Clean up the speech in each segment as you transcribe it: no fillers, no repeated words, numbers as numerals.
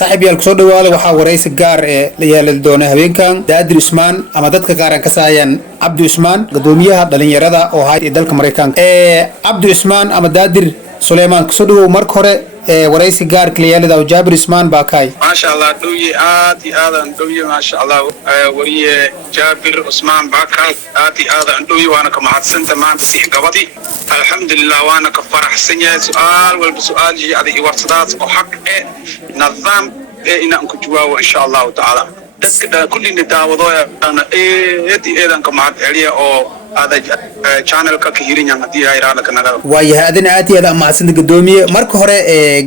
صاحب يالك soo dhawaada waxa wareysi gaar ee la yeelan doona habeenkan Daadir Usmaan ama dadka qaaran ka saayaan Abdi Usmaan gudoomiyaha dhalinyarada oo hay'ad dalka Mareykanka Abdi Usmaan ama Daadir Suleymaan soo dhawow marka hore wareysi gaar ka yeelada Jaabir Usmaan baakay ما شاء الله دوي آتي هذا دوي ما شاء الله وريه جابر عثمان باكر آتي هذا دوي وأنا كمحط سنت ما بسيح قبضي الحمد لله وأنا كفرح سنة سؤال والسؤال جي هذه ورصدات وحق نظام إن أنكم جوا إن شاء الله تعالى كل نداوضوا أنا هدي أنا كمحط عليه أو هذا channel كهيرين يعني هدي هاي رانا كنا waayahay adina aad iyo aad ama xasan gudoomiye marka hore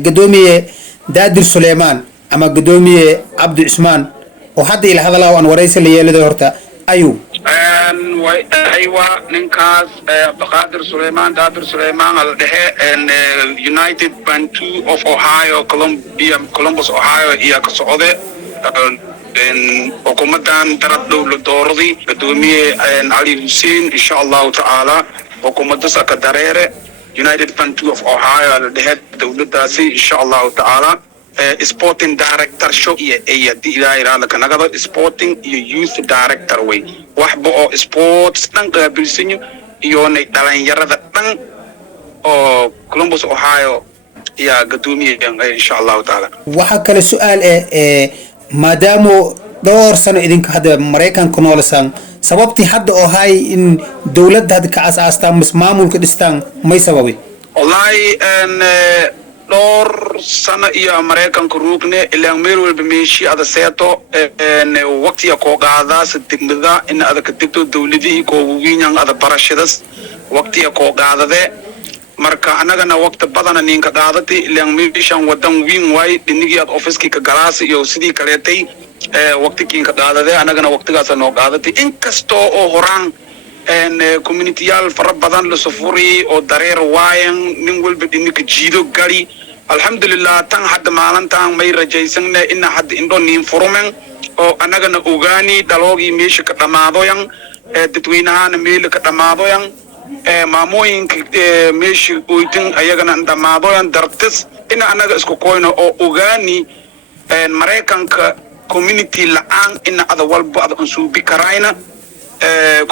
gudoomiye Daadir Suleymaan ama gudoomiye Abdi Usmaan oo hadda ila hadalaa aan wareysi la yeelado horta ayu أيوة نكاس بقادر سليمان دابر سليمان الدهاء United Bantu of Ohio Columbus Ohio هي كسعودة حكومتان تردو للدوردي بدومي علي حسين إن شاء الله تعالى حكومة سكدريرة United Bantu of Ohio الدهاء دولة سي إن شاء الله تعالى sporting director show هي دي إلى لك نقدر sporting youth director way وحبه sports نقدر بالسنيو يوني تلين يرد تن أو كولومبوس أوهايو يا قدومي إن شاء الله تعالى waxa kale su'aal maadaama door sano idinka hadda Mareykanka ku noolsan sababtii hadda oo hay in dawladda hadda ka asaastaan maamulka dhistaan may sababi والله ان دور سنة يا أمريكان كروكني اللي عملوا بالمشي هذا سياتو إن وقت يا كوغادا ستمدا إن هذا كتبتو دولتي كوغين عن هذا براشدس وقت يا كوغادا ده مركا أنا كنا وقت بدنا نين كدادتي اللي عمليشان ودم وين واي دنيجي هذا أوفيس كي كجراس يوسدي كريتي وقت كين كدادا ده أنا كنا وقت كاسا نوغادتي إن كستو أو هران ان كوميونيتيال فرب بدن لسفوري او درير واين نقول بدي كجيدو غاري الحمد لله تان حد مالن تان مي رجيسن ان حد اندو نين فورمن او انا غنا اوغاني دالوغي ميش كدمادو ين دتوينها نميل كدمادو ين ماموين ميش اويتن ايغنا ندمادو ين درتس ان انا اسكو كوينو او اوغاني ان مريكان كوميونيتي لان ان اذا والبو اذا انسو بكراينا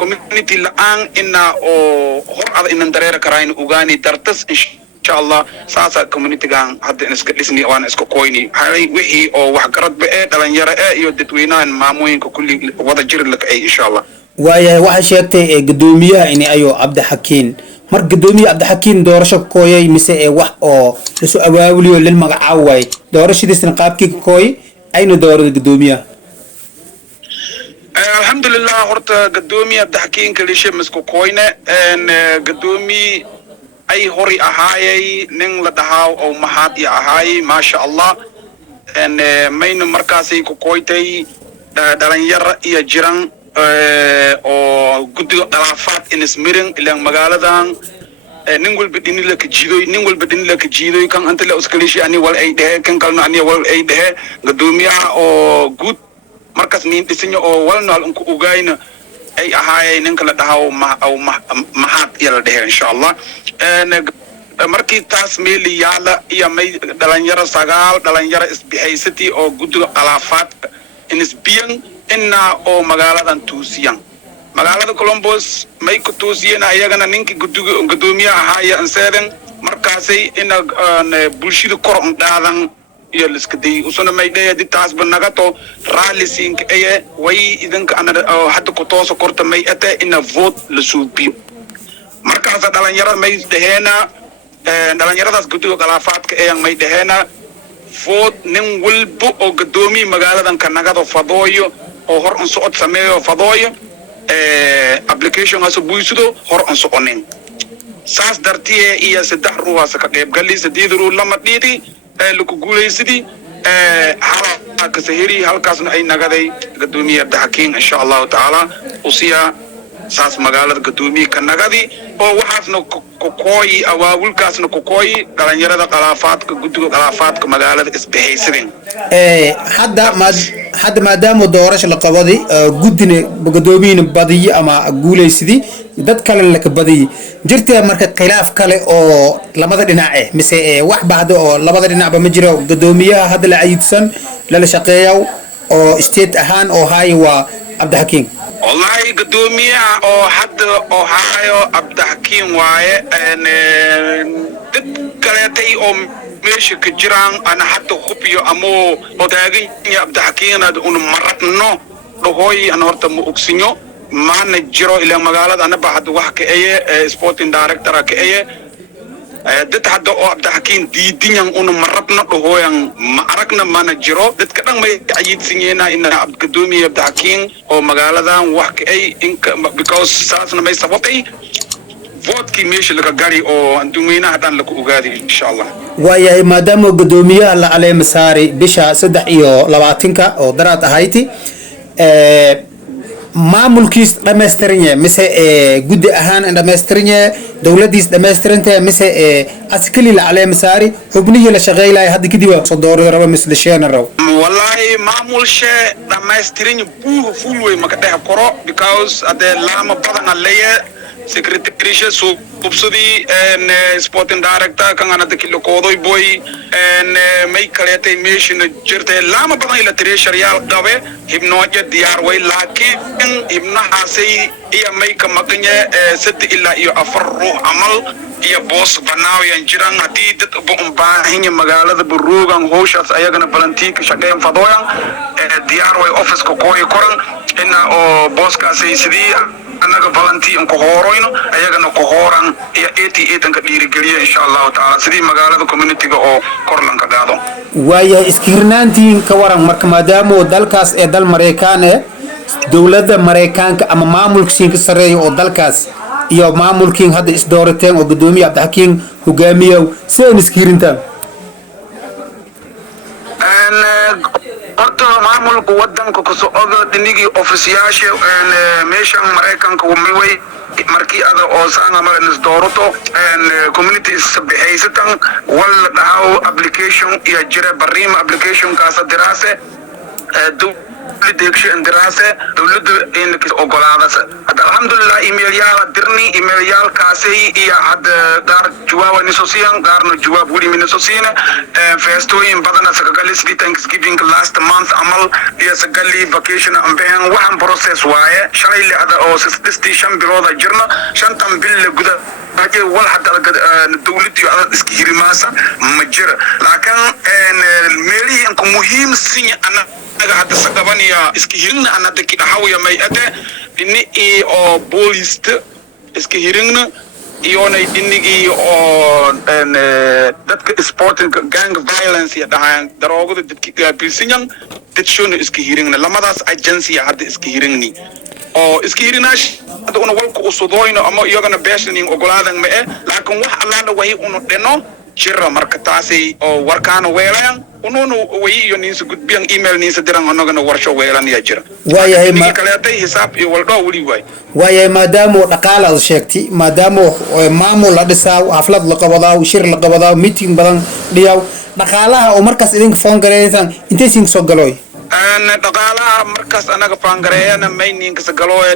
community لان إن أو هر إن ندرير كراين أوغاني درتس إن شاء الله ساسا community كان حتى نسكتلسني وأنا إسكو كويني هاي وحي أو وحكرت بقى دلنا يرى يودتوينا إن ماموين كل وضع جير لك أي إن شاء الله waayahay waxa sheegtay gudoomiyaha in ayo Abdi Hakiin mar gudoomiyaha Abdi Hakiin doorasho kooyay mise wax oo isu awaabuliyo lil magacaaway doorashadiisna qaabkii kooy ayna doorada gudoomiyaha الحمد لله هرت قدومي التحكيم كل شيء مسكو كوينة إن قدومي أي هوري أهاي نين لدهاو أو مهاتي أهاي ما شاء الله إن مين مركزي كويتي دلنا يرى يجران أو قدو الافات إن سميرن اللي مقالة دان نقول بديني لك جيدوي كان أنت لا أسكليش أني ولا أي ده كان قالنا أني ولا أي ده قدومي أو قد markas nin disinyo oo walna unku ugayna ay ahaayeen ninka la dhahaw mahad yala dheer insha Allah markii taas meel yaala iyo may dhalinyaro sagaal dhalinyaro isbihaysati oo gudiga qalaafaad in isbiyan inna oo magaaladan tuusiyan magaalada Columbus may ku tuusiyeen ayagana ninki gudoomiyaha ahaaya anseedan markaasay in bulshada kor u dhaadan يلسكدي وصلنا ما يديه دي تاس بنغتو رالي سينك ايه وي إذن كأنا حتى كتوسو كورتا ما يأتي إنا فوت لسوبيو مركز دالان يرى ما يدهينا دالان يرى داس قدو غلافات كأيه ما يدهينا فوت ننول بو او قدومي مغالا دان كنغتو فضويو او هور انسو ات سميو فضويو application هاسو بويسودو هور انسو اونين ساس دارتيه إيا سدح روها سكاقيب قال لي سديد رو لما ديدي لكو قولي سيدي حالا كسهيري هالكاسنا أي نغادي قدومي الدحكين إن شاء الله تعالى وصيا ساس مقالة قدومي كنغادي وحاسنا كوكوي أو والكاسنا كوكوي قلن يرد قلافات قدو قلافات كمقالة إسبحي سرين hadda maadaama doorasho la qabaday gudina gudoomiyiin badiyi ama guuleysidii dad kale la ka badiyay jirtay marka khilaaf kale oo lamada dhinac mise wax baahdo oo labada dhinacba ma jiro gudoomiyaha hadda la ayidsan la shaqeeyo oo state ahaan oo hay waa Cabdixakiin والله قدومية أو حد أو هايو عبد الحكيم واي إن كلاتي أو مش كجيران أنا حتى خبيو أمو أداعي عبد الحكيم هذا أنو مرتنا لهوي أنا هرت مؤكسينيو ما نجرو إلى مقالة أنا بعد واحد كأيه سبورتين دايركتور كأيه دت حد أو عبد الحكيم دين yang أنو مرتنا لهوي yang معركنا ما نجرو دت كلام ما يعيد سنينا إن عبد القدومي عبد الحكيم أو مقالة واحد كأيه إنك because ساسنا ما يسافطي vote كي ماشي لك جاري أو أنتمينا هذا لك أوجادي إن شاء الله waayahay maadaama gudoomiyaha la caleema saari bisha 23 oo daraad ahayti maamulkiis dhameystiran mise gudi ahaan dhameystiran dawladiis dhameystiran mise askali la caleema saari xubnihi la shaqeeyay hadda kadib soo doorada raba mise sheena raw wallahi maamul shay dhameystiran buu full way ma ka dhex koro because ade lama badan leeyahay secretary so subsidi and sporting director kan ana dakilo koodoy boy and may kaleetay mission jirte lama badan ila treasuryal qabe hibnooje diyaar way laakiin ibnahaasay iyo may ka maqanya 6 ila iyo 4 ruux amal iyo boos banaayan jiraan hadii dad u baahan magaalada buruugan howshaas ayagana balantiika shaqeyn fadooyan diyaar way office ko kooy koran ina oo booskaasay sidii anaga volunteer ko horoyno ayagana ko horan iyo 88 ka dhiirigeliyo insha Allah taala sidii magaalada community ga oo korlan ka gaado waaya iskirnaantiin ka waran marka maadaama dalkaas ee dal Mareykaan dawladda Mareykaanka ama maamulkiisa sareeyo oo dalkaas iyo maamulkiin hadda is doorateen oo gudoomiye Cabdixakiin hogaamiyo seen iskirintaan horta maamulka wadanka ku socdo dhinigii ofisiyaasha meeshan Mareykanka way markii ada oo saanga ma is doorato community is bixiysatan wala dhaw application iyo jira bariim application kaas diraase deekshan diraase dawladda in ka ogolaadaysa alhamdulillah email yaala dirni email yaal kaasay iyo had dar jawaab ni sosiyan garno jawaab wali min sosiyana festoyin badana sagalis Thanksgiving last month amal iyo sagali vacation ambehan waxan process waaye shalay li ada oo station bilooda jirna shantan bil guda haje wal hada dawladdu ada iska hirimaasa majir laakiin meeliyan ku muhiim sin ana هذا سكبانيا إسكهيرنا أنا تكيد حاوية ما يأتي إني أو بوليست إسكهيرنا يونا إني أو أن دتك سبورتين gang violence يا ده دراغو دتك بيسينيان تشون إسكهيرنا لما داس agency هذا إسكهيرني أو إسكهيرناش هذا أنا والك أصدقائنا أما يجانا بيشنين أقولادن ما لكن واحد الله وهي أنو دينو شرّا مركتاسي أو وركانو ويلان ونو وهي ينيس قدبيان إيميل نيس دران أنو ورشة ويلان يجرا waayahay ma كلاتي حساب يولدو ولي واي waayahay maadaama dhaqaale aad sheegtay maadaama maamul la dhisaaw xaflad la qabadaaw shir la qabadaaw meeting badan dhiyaw dhaqaalaha oo markaas idinka foon gareeysan intee sin soo galooy dhaqaalaha markaas anaga faan gareeyana may ninka sagaloy